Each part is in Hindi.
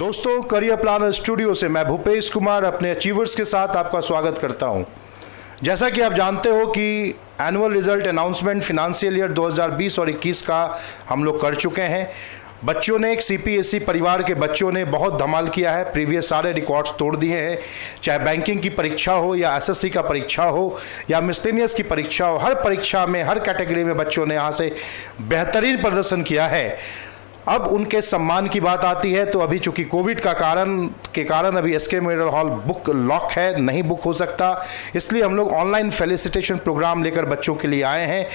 दोस्तों, करियर प्लानर स्टूडियो से मैं भूपेश कुमार अपने अचीवर्स के साथ आपका स्वागत करता हूं। जैसा कि आप जानते हो कि annual result announcement financial year 2020 और 21 का हम लोग कर चुके हैं। बच्चों ने एक सीपीएसई परिवार के बच्चों ने बहुत धमाल किया है, प्रीवियस सारे रिकॉर्ड्स तोड़ दिए हैं। चाहे बैंकिंग की परीक्षा हो या एसएससी का परीक्षा हो या मिसलेनियस की परीक्षा हो, हर परीक्षा में हर कैटेगरी में बच्चों ने यहाँ से बेहतरीन प्रदर्शन किया है। अब उनके सम्मान की बात आती है तो अभी चूंकि कोविड के कारण अभी SK memorial hall book lock है, नहीं बुक हो सकता, इसलिए हम लोग ऑनलाइन फेलिसिटेशन प्रोग्राम लेकर बच्चों के लिए आए हैं,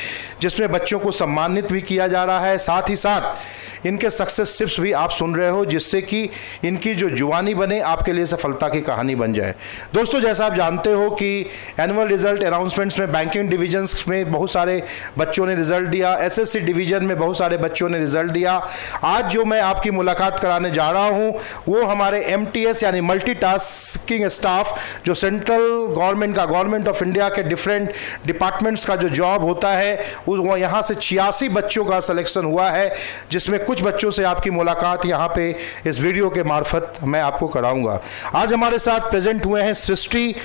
जिसमें बच्चों को सम्मानित भी किया जा रहा है। साथ ही साथ इनके सक्सेस टिप्स भी आप सुन रहे हो, जिससे कि इनकी जो जुबानी बने आपके लिए सफलता की कहानी बन जाए। दोस्तों, जैसा आप जानते हो कि एनुअल रिजल्ट अनाउंसमेंट्स में बैंकिंग डिविजन्स में बहुत सारे बच्चों ने रिजल्ट दिया, एसएससी डिवीजन में बहुत सारे बच्चों ने रिजल्ट दिया। आज जो मैं आपकी मुलाकात कराने जा रहा हूं वो हमारे एमटीएस यानी मल्टीटास्किंग स्टाफ, जो सेंट्रल गवर्नमेंट का, गवर्नमेंट ऑफ इंडिया के डिफरेंट डिपार्टमेंट्स का जो जॉब होता है, वो यहाँ से 86 बच्चों का सिलेक्शन हुआ है, जिसमें कुछ बच्चों से आपकी मुलाकात यहाँ पे इस वीडियो के मार्फत मैं आपको कराऊंगा। आज हमारे साथ प्रेजेंट हुए हैं सृष्टि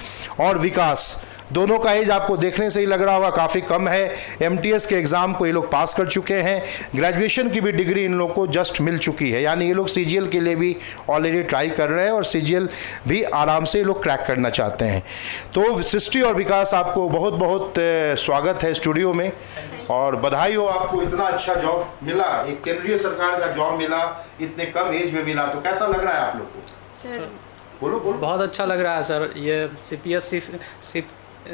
और विकास। दोनों का एज आपको देखने से ही लग रहा होगा काफ़ी कम है। एमटीएस के एग्ज़ाम को ये लोग पास कर चुके हैं, ग्रेजुएशन की भी डिग्री इन लोग को जस्ट मिल चुकी है, यानी ये लोग सीजीएल के लिए भी ऑलरेडी ट्राई कर रहे हैं और सीजीएल भी आराम से ये लोग क्रैक करना चाहते हैं। तो सृष्टि और विकास, आपको बहुत बहुत स्वागत है स्टूडियो में और बधाई हो, आपको इतना अच्छा जॉब मिला, एक केंद्रीय सरकार का जॉब मिला, इतने कम एज में मिला, तो कैसा लग रहा है आप लोग को? सर बोलो। बहुत अच्छा लग रहा है सर। ये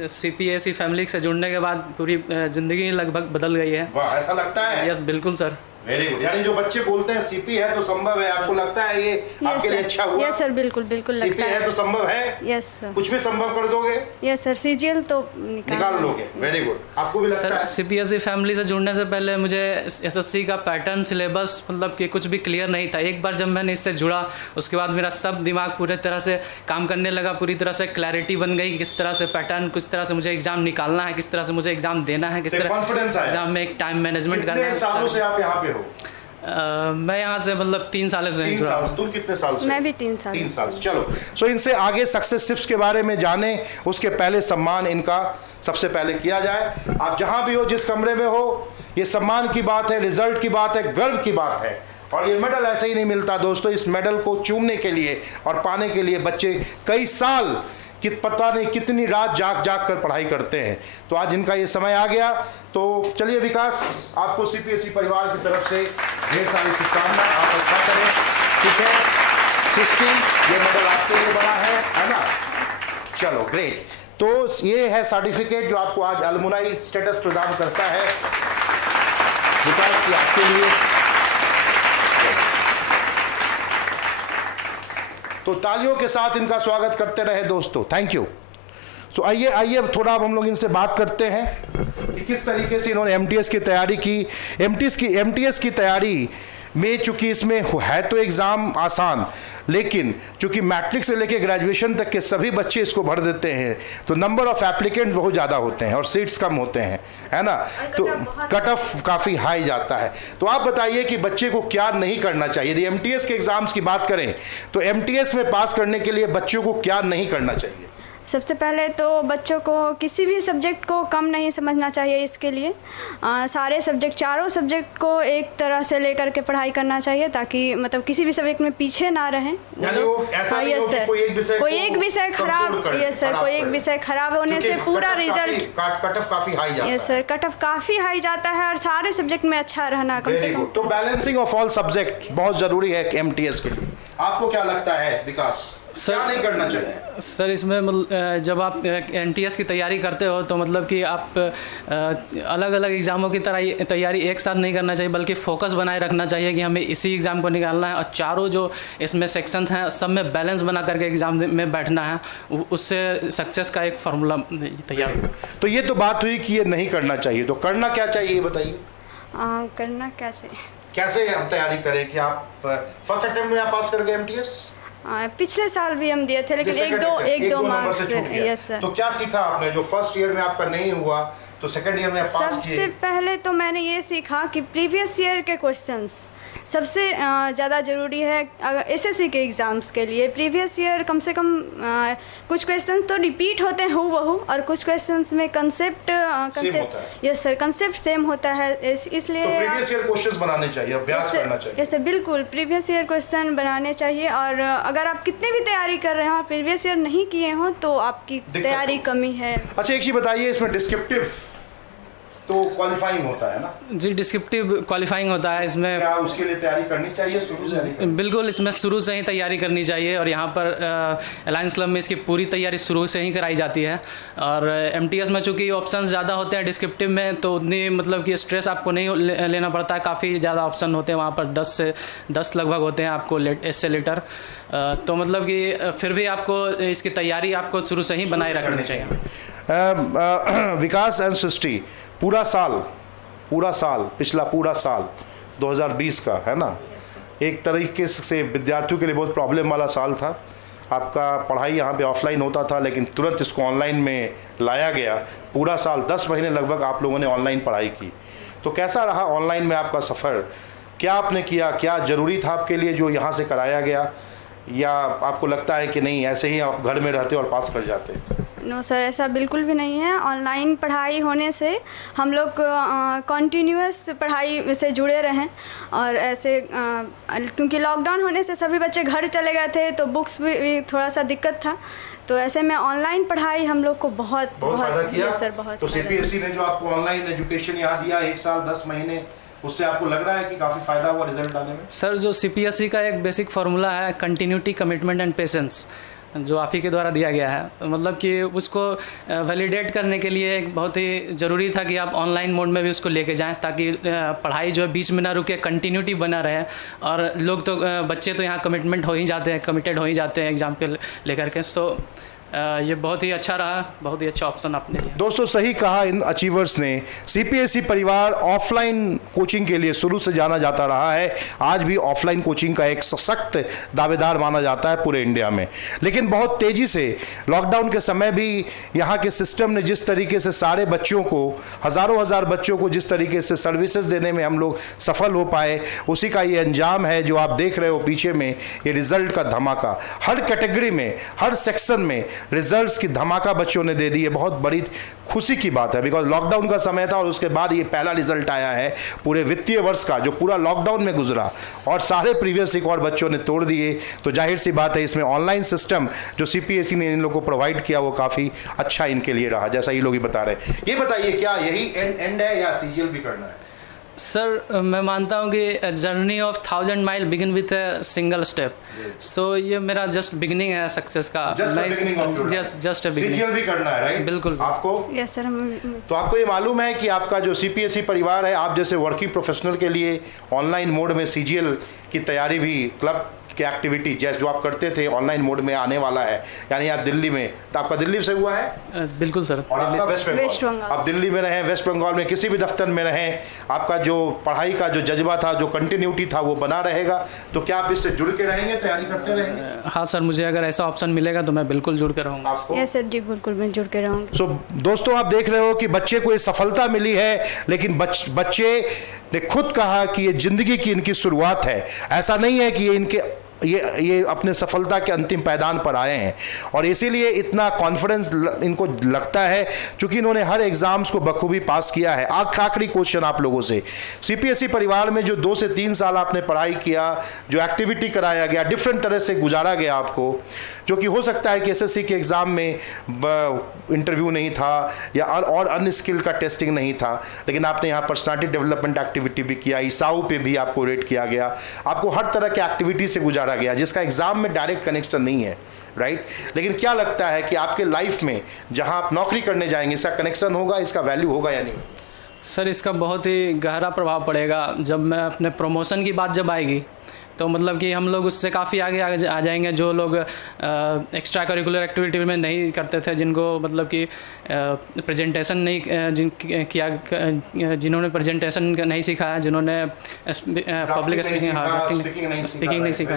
सीपीएसई फैमिली से जुड़ने के बाद पूरी जिंदगी लगभग बदल गई है। वाह, ऐसा लगता है? यस, बिल्कुल सर। Very good. यानी जो बच्चे बोलते हैं सीपी है तो संभव है, आपको लगता है ये आपके लिए अच्छा हुआ? यस सर, बिल्कुल बिल्कुल लगता है। सीपी है तो संभव है? Yes sir. कुछ भी संभव कर दोगे? यस सर, सीजीएल तो निकाल लोगे। Very good. आपको भी लगता है? सर, सीपीएसई फैमिली से जुड़ने से पहले मुझे एसएससी का पैटर्न, सिलेबस मतलब कि कुछ भी क्लियर नहीं था। एक बार जब मैंने इससे जुड़ा, उसके बाद मेरा सब दिमाग पूरे तरह से काम करने लगा, पूरी तरह से क्लैरिटी बन गई, किस तरह से पैटर्न, किस तरह से मुझे एग्जाम निकालना है, किस तरह से मुझे एग्जाम देना है, किस तरह एग्जाम में एक टाइम मैनेजमेंट करना है। कितने सालों से आप यहाँ पे हो? मैं यहाँ से मतलब 3 साल से। 3 साल। तुम कितने साल से? मैं भी 3 साल। 3 साल। चलो, सो इनसे आगे सक्सेस टिप्स के बारे में जाने, उसके पहले सम्मान इनका सबसे पहले किया जाए। आप जहां भी हो, जिस कमरे में हो, ये सम्मान की बात है, रिजल्ट की बात है, गर्व की बात है। और ये मेडल ऐसे ही नहीं मिलता दोस्तों। इस मेडल को चूमने के लिए और पाने के लिए बच्चे कई साल कि पता नहीं कितनी रात जाग जाग कर पढ़ाई करते हैं। तो आज इनका ये समय आ गया। तो चलिए विकास, आपको सीपीएसई परिवार की तरफ से ढेर सारी शुभकामनाएं, आप अच्छा करें। ठीक है सृष्टि, ये मेडल आपके लिए बना है ना? चलो, ग्रेट। तो ये है सर्टिफिकेट जो आपको आज अलुमनाई स्टेटस प्रदान करता है विकास की, आपके लिए। तो तालियों के साथ इनका स्वागत करते रहे दोस्तों। Thank you. तो आइए अब थोड़ा हम लोग इनसे बात करते हैं कि किस तरीके से इन्होंने एमटीएस की तैयारी की। एमटीएस की तैयारी में चूंकि इसमें है तो एग्ज़ाम आसान, लेकिन चूंकि मैट्रिक से लेकर ग्रेजुएशन तक के सभी बच्चे इसको भर देते हैं, तो नंबर ऑफ एप्लीकेंट बहुत ज़्यादा होते हैं और सीट्स कम होते हैं, है ना? तो कट ऑफ काफ़ी हाई जाता है। तो आप बताइए कि बच्चे को क्या नहीं करना चाहिए। यदि एमटीएस के एग्ज़ाम्स की बात करें तो एमटीएस में पास करने के लिए बच्चों को क्या नहीं करना चाहिए? सबसे पहले तो बच्चों को किसी भी सब्जेक्ट को कम नहीं समझना चाहिए। इसके लिए सारे सब्जेक्ट, चारों सब्जेक्ट को एक तरह से लेकर के पढ़ाई करना चाहिए, ताकि मतलब किसी भी सब्जेक्ट में पीछे ना रहें। कोई एक विषय खराब, यस सर, कोई एक विषय खराब होने से पूरा रिजल्ट, कट ऑफ काफी हाई जाता है। यस सर, कट ऑफ काफ़ी हाई जाता है और सारे सब्जेक्ट में अच्छा रहना कम से कम। तो बैलेंसिंग ऑफ ऑल सब्जेक्ट बहुत जरूरी है एमटीएस के लिए। आपको क्या लगता है विकास, क्या नहीं करना चाहिए? सर, इसमें जब आप एनटीएस की तैयारी करते हो तो मतलब कि आप अलग अलग एग्ज़ामों की तरह तैयारी एक साथ नहीं करना चाहिए, बल्कि फोकस बनाए रखना चाहिए कि हमें इसी एग्ज़ाम को निकालना है और चारों जो इसमें सेक्शंस हैं सब में बैलेंस बना करके एग्ज़ाम में बैठना है, उससे सक्सेस का एक फार्मूला तैयार हो। तो ये तो बात हुई कि ये नहीं करना चाहिए, तो करना क्या चाहिए बताइए? करना क्या चाहिए, कैसे हम तैयारी करें कि आप फर्स्ट अटेम्प्ट में आप पास कर गए एमटीएस? पिछले साल भी हम दिए थे, लेकिन एक दो मार्क्स से। Yes sir. तो क्या सीखा आपने जो फर्स्ट ईयर में आपका नहीं हुआ, तो सेकंड ईयर में आप पास किए। सबसे पहले तो मैंने ये सीखा कि प्रीवियस ईयर के क्वेश्चंस सबसे ज़्यादा ज़रूरी है। अगर एसएससी के एग्ज़ाम्स के लिए प्रीवियस ईयर कम से कम कुछ क्वेश्चन तो रिपीट होते हैं हूबहू, और कुछ क्वेश्चंस में concept yes sir concept same होता है, इसलिए तो प्रीवियस ईयर क्वेश्चंस बनाने चाहिए, अभ्यास करना चाहिए। यस सर, बिल्कुल प्रीवियस ईयर क्वेश्चन बनाने चाहिए। और अगर आप कितने भी तैयारी कर रहे हो, प्रीवियस ईयर नहीं किए हो तो आपकी तैयारी कमी है। अच्छा एक चीज़ बताइए, इसमें डिस्क्रिप्टिव तो क्वालिफाइंग होता है ना? जी, डिस्क्रिप्टिव क्वालिफाइंग होता है इसमें। क्या उसके लिए तैयारी करनी चाहिए शुरू से? बिल्कुल, इसमें शुरू से ही तैयारी करनी चाहिए, और यहाँ पर अलायंस क्लब में इसकी पूरी तैयारी शुरू से ही कराई जाती है। और एमटीएस में चूँकि ऑप्शन ज़्यादा होते हैं डिस्क्रिप्टिव में, तो उतनी मतलब कि स्ट्रेस आपको नहीं लेना पड़ता है। काफ़ी ज़्यादा ऑप्शन होते हैं वहाँ पर, 10 लगभग होते हैं आपको एस्से लेटर। तो मतलब कि फिर भी आपको इसकी तैयारी आपको शुरू से ही बनाए रखनी चाहिए। विकास एंड सृष्टि, पूरा साल पिछला पूरा साल 2020 का है ना, एक तरीके से विद्यार्थियों के लिए बहुत प्रॉब्लम वाला साल था। आपका पढ़ाई यहाँ पे ऑफलाइन होता था, लेकिन तुरंत इसको ऑनलाइन में लाया गया। पूरा साल 10 महीने लगभग आप लोगों ने ऑनलाइन पढ़ाई की। तो कैसा रहा ऑनलाइन में आपका सफ़र? क्या आपने किया, क्या ज़रूरी था आपके लिए जो यहाँ से कराया गया, या आपको लगता है कि नहीं ऐसे ही आप घर में रहते और पास कर जाते? नो सर, ऐसा बिल्कुल भी नहीं है। ऑनलाइन पढ़ाई होने से हम लोग कंटिन्यूअस पढ़ाई से जुड़े रहें, और ऐसे क्योंकि लॉकडाउन होने से सभी बच्चे घर चले गए थे, तो बुक्स भी थोड़ा सा दिक्कत था। तो ऐसे में ऑनलाइन पढ़ाई हम लोग को बहुत फायदा किया सर, बहुत। तो सीपीएसई ने जो आपको ऑनलाइन एजुकेशन यहाँ दिया 1 साल 10 महीने, उससे आपको लग रहा है कि काफ़ी फ़ायदा हुआ रिजल्ट आने में? सर, जो सीपीएसई का एक बेसिक फार्मूला है कंटिन्यूटी, कमिटमेंट एंड पेशेंस, जो आप ही के द्वारा दिया गया है, मतलब कि उसको वैलिडेट करने के लिए एक बहुत ही ज़रूरी था कि आप ऑनलाइन मोड में भी उसको लेके जाएं, ताकि पढ़ाई जो है बीच में ना रुके, कंटिन्यूटी बना रहे। और लोग तो बच्चे तो यहाँ कमिटमेंट हो ही जाते हैं, कमिटेड हो ही जाते हैं एग्ज़ाम पे लेकर के। तो ये बहुत ही अच्छा रहा, बहुत ही अच्छा ऑप्शन आपने दिया। दोस्तों सही कहा इन अचीवर्स ने। सीपीएसई परिवार ऑफलाइन कोचिंग के लिए शुरू से जाना जाता रहा है, आज भी ऑफलाइन कोचिंग का एक सशक्त दावेदार माना जाता है पूरे इंडिया में। लेकिन बहुत तेज़ी से लॉकडाउन के समय भी यहाँ के सिस्टम ने जिस तरीके से सारे बच्चों को, हज़ारों बच्चों को जिस तरीके से सर्विसेज देने में हम लोग सफल हो पाए, उसी का ये अंजाम है जो आप देख रहे हो पीछे में, ये रिजल्ट का धमाका। हर कैटेगरी में, हर सेक्शन में रिजल्ट्स की धमाका बच्चों ने दे दी। ये बहुत बड़ी खुशी की बात है, बिकॉज लॉकडाउन का समय था और उसके बाद ये पहला रिजल्ट आया है पूरे वित्तीय वर्ष का, जो पूरा लॉकडाउन में गुजरा, और सारे प्रीवियस रिकॉर्ड बच्चों ने तोड़ दिए। तो जाहिर सी बात है इसमें ऑनलाइन सिस्टम जो सीपीएसई ने इन लोगों को प्रोवाइड किया वो काफ़ी अच्छा इनके लिए रहा, जैसा ये लोग ही बता रहे हैं। ये बताइए क्या यही एंड है या सीजीएल भी करना है? सर, मैं मानता हूँ कि journey of 1000 mile begin with a single step. So ये मेरा जस्ट बिगिनिंग है सक्सेस का। जस्ट सीजीएल भी करना है, राइट? बिल्कुल। आपको? Yes sir. तो आपको ये मालूम है कि आपका जो सीपीएसई परिवार है, आप जैसे वर्किंग प्रोफेशनल के लिए ऑनलाइन मोड में सीजीएल की तैयारी भी, क्लब की एक्टिविटी जैसे जो आप करते थे ऑनलाइन मोड में आने वाला है। यानी आप दिल्ली में, तो आपका दिल्ली से हुआ है? बिल्कुल सर। और आपका वेस्ट बंगाल। आप दिल्ली में रहें, वेस्ट बंगाल में किसी भी दफ्तर में रहें, आपका जो पढ़ाई का जो जज्बा था, जो कंटिन्यूटी था, वो बना रहेगा। तो क्या आप इससे जुड़ के रहेंगे, तैयारी करते रहेंगे? हाँ सर, मुझे अगर ऐसा ऑप्शन मिलेगा तो मैं बिल्कुल जुड़ के रहूँगा। यस सर जी, बिल्कुल मैं जुड़ के रहूँगी। सो दोस्तों आप देख रहे हो कि बच्चे को ये सफलता मिली है, लेकिन बच्चे ने खुद कहा कि ये जिंदगी की इनकी शुरुआत है। ऐसा नहीं है कि ये अपने सफलता के अंतिम पैदान पर आए हैं, और इसीलिए इतना कॉन्फिडेंस इनको लगता है क्योंकि इन्होंने हर एग्जाम्स को बखूबी पास किया है। आखिरी क्वेश्चन आप लोगों से, सीपीएसई परिवार में जो 2 से 3 साल आपने पढ़ाई किया, जो एक्टिविटी कराया गया, डिफरेंट तरह से गुजारा गया आपको, जो कि हो सकता है कि एसएससी के एग्ज़ाम में इंटरव्यू नहीं था या और अन्य स्किल का टेस्टिंग नहीं था, लेकिन आपने यहाँ पर्सनालिटी डेवलपमेंट एक्टिविटी भी किया, ईसाऊ पे भी आपको रेट किया गया, आपको हर तरह के एक्टिविटी से गुजारा गया जिसका एग्जाम में डायरेक्ट कनेक्शन नहीं है, राइट? लेकिन क्या लगता है कि आपके लाइफ में जहां आप नौकरी करने जाएंगे इसका कनेक्शन होगा, इसका वैल्यू होगा या नहीं? सर, इसका बहुत ही गहरा प्रभाव पड़ेगा। जब मैं अपने प्रमोशन की बात जब आएगी तो मतलब कि हम लोग उससे काफ़ी आगे आ जाएंगे। जो लोग एक्स्ट्रा करिकुलर एक्टिविटी में नहीं करते थे, जिनको मतलब कि प्रेजेंटेशन नहीं किया, जिन्होंने प्रेजेंटेशन नहीं सीखा है, जिन्होंने पब्लिक स्पीकिंग नहीं सीखा,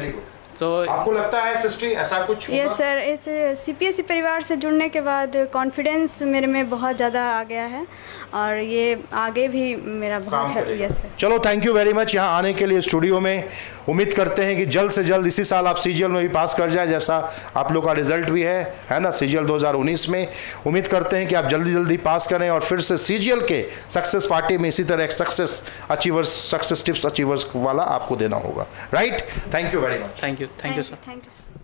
तो आपको लगता है सिस्टी ऐसा कुछ? यस सर, इस CPSE परिवार से जुड़ने के बाद कॉन्फिडेंस मेरे में बहुत ज़्यादा आ गया है और ये आगे भी मेरा बहुत हेल्प। Yes sir. चलो, थैंक यू वेरी मच यहाँ आने के लिए स्टूडियो में। उम्मीद करते हैं कि जल्द से जल्द इसी साल आप CGL में भी पास कर जाए, जैसा आप लोग का रिजल्ट भी है ना CGL 2019 में। उम्मीद करते हैं कि आप जल्दी पास करें और फिर से CGL के सक्सेस पार्टी में इसी तरह सक्सेस टिप्स अचीवर्स वाला आपको देना होगा। Right? Thank you very much. Thank you sir. Thank you sir.